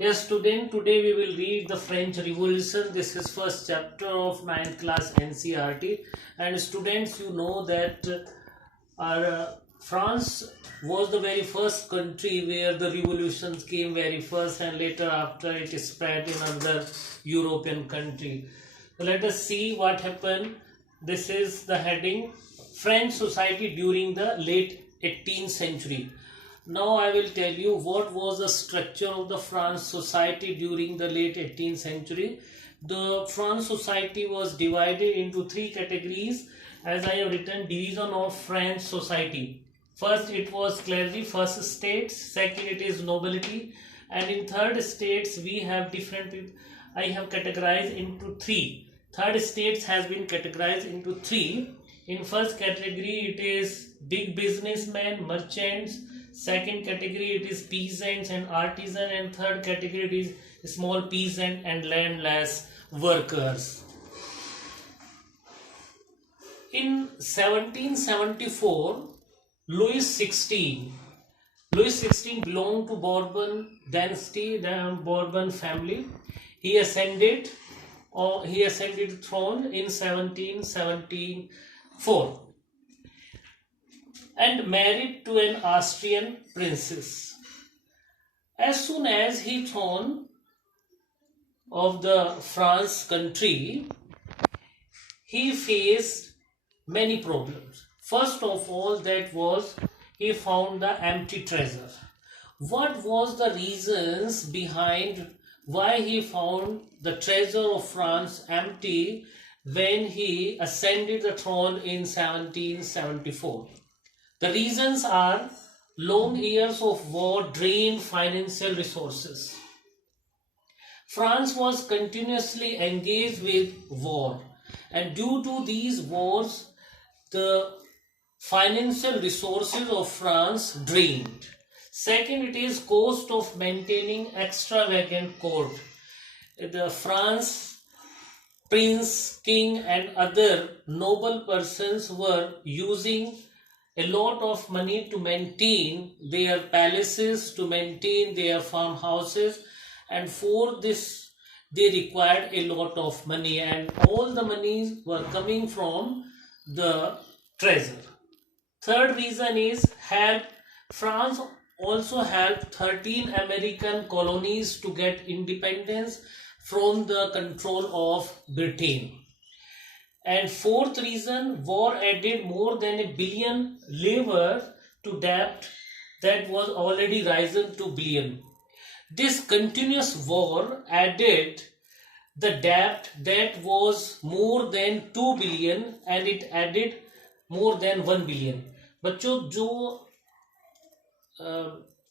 Yes, student, today we will read the French Revolution. This is first chapter of 9th class NCRT. And students, you know that France was the very first country where the revolutions came very first, and later after it spread in other European country. So let us see what happened. This is the heading: French society during the late 18th century. Now I will tell you what was the structure of the France society during the late 18th century. The France society was divided into three categories, as I have written: division of French society. First it was clergy, first states, second it is nobility, and in third states we have different people. I have categorized into three. Third states has been categorized into three. In first category it is big businessmen, merchants. Second category it is peasants and artisan, and third category it is small peasant and landless workers. In 1774, Louis XVI belonged to Bourbon dynasty, the Bourbon family. He ascended throne in 1774 and married to an Austrian princess. As soon as he throne of the France country, he faced many problems. First of all, that was he found the empty treasure. What was the reasons behind why he found the treasure of France empty when he ascended the throne in 1774? The reasons are: long years of war drained financial resources. France was continuously engaged with war, and due to these wars, the financial resources of France drained. Second, it is cost of maintaining extravagant court. The France prince, king, and other noble persons were using a lot of money to maintain their palaces, to maintain their farmhouses, and for this they required a lot of money, and all the monies were coming from the treasure. Third reason is France also helped 13 American colonies to get independence from the control of Britain. And fourth reason, war added more than $1 billion livres to debt that was already risen to billion. This continuous war added the debt that was more than 2 billion, and it added more than 1 billion. बच्चों, जो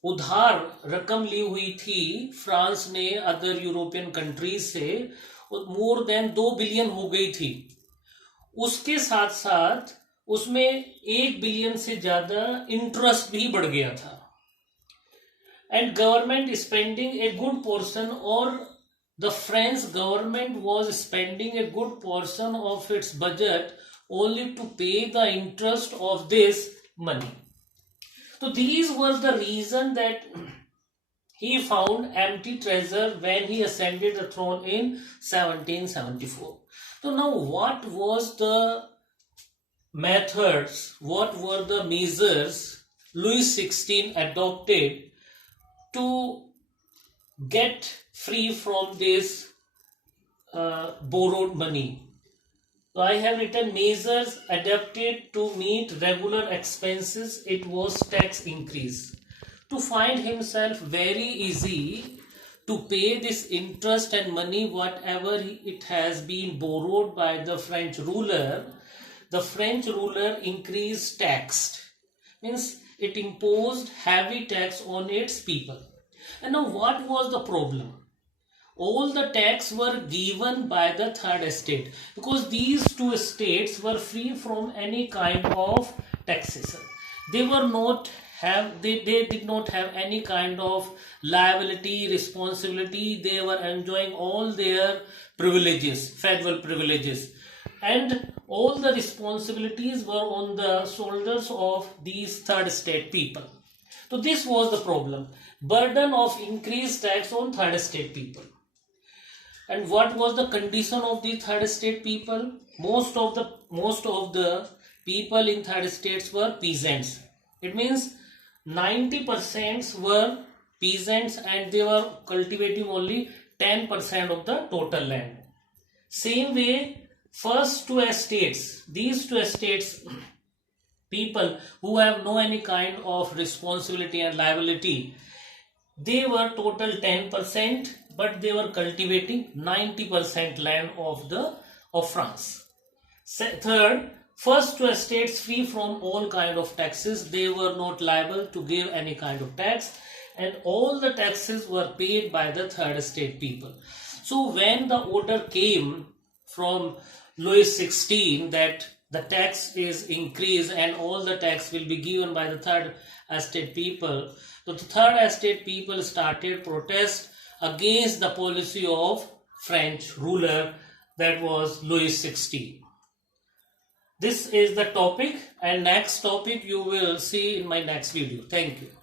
उधार रकम ली हुई थी France ने other European countries से, more than 2 billion हो गई थी. उसके साथ साथ उसमें 1 बिलियन से ज्यादा इंटरेस्ट भी बढ़ गया था. And government spending a good portion, और the French government was spending a good portion of its budget only to pay the interest of this money. So these were the reason that he found empty treasure when he ascended the throne in 1774. So now, what was the methods, what were the measures Louis XVI adopted to get free from this borrowed money? So I have written measures adapted to meet regular expenses. It was tax increase. To find himself very easy to pay this interest and money, whatever it has been borrowed by the French ruler, the French ruler increased tax. Means it imposed heavy tax on its people. And now what was the problem? All the tax were given by the third estate, because these two estates were free from any kind of taxation. They did not have any kind of liability, responsibility. They were enjoying all their privileges, federal privileges, and all the responsibilities were on the shoulders of these third estate people. So this was the problem. Burden of increased tax on third estate people. And what was the condition of the third estate people? Most of the people in third estates were peasants. It means 90% were peasants and they were cultivating only 10% of the total land. Same way, first two estates, these two estates, people who have no any kind of responsibility and liability, they were total 10%, but they were cultivating 90% land of France. Third, first two estates free from all kind of taxes, they were not liable to give any kind of tax, and all the taxes were paid by the third estate people. So when the order came from Louis XVI that the tax is increased and all the tax will be given by the third estate people, so the third estate people started protest against the policy of French ruler, that was Louis XVI. This is the topic, and next topic you will see in my next video. Thank you.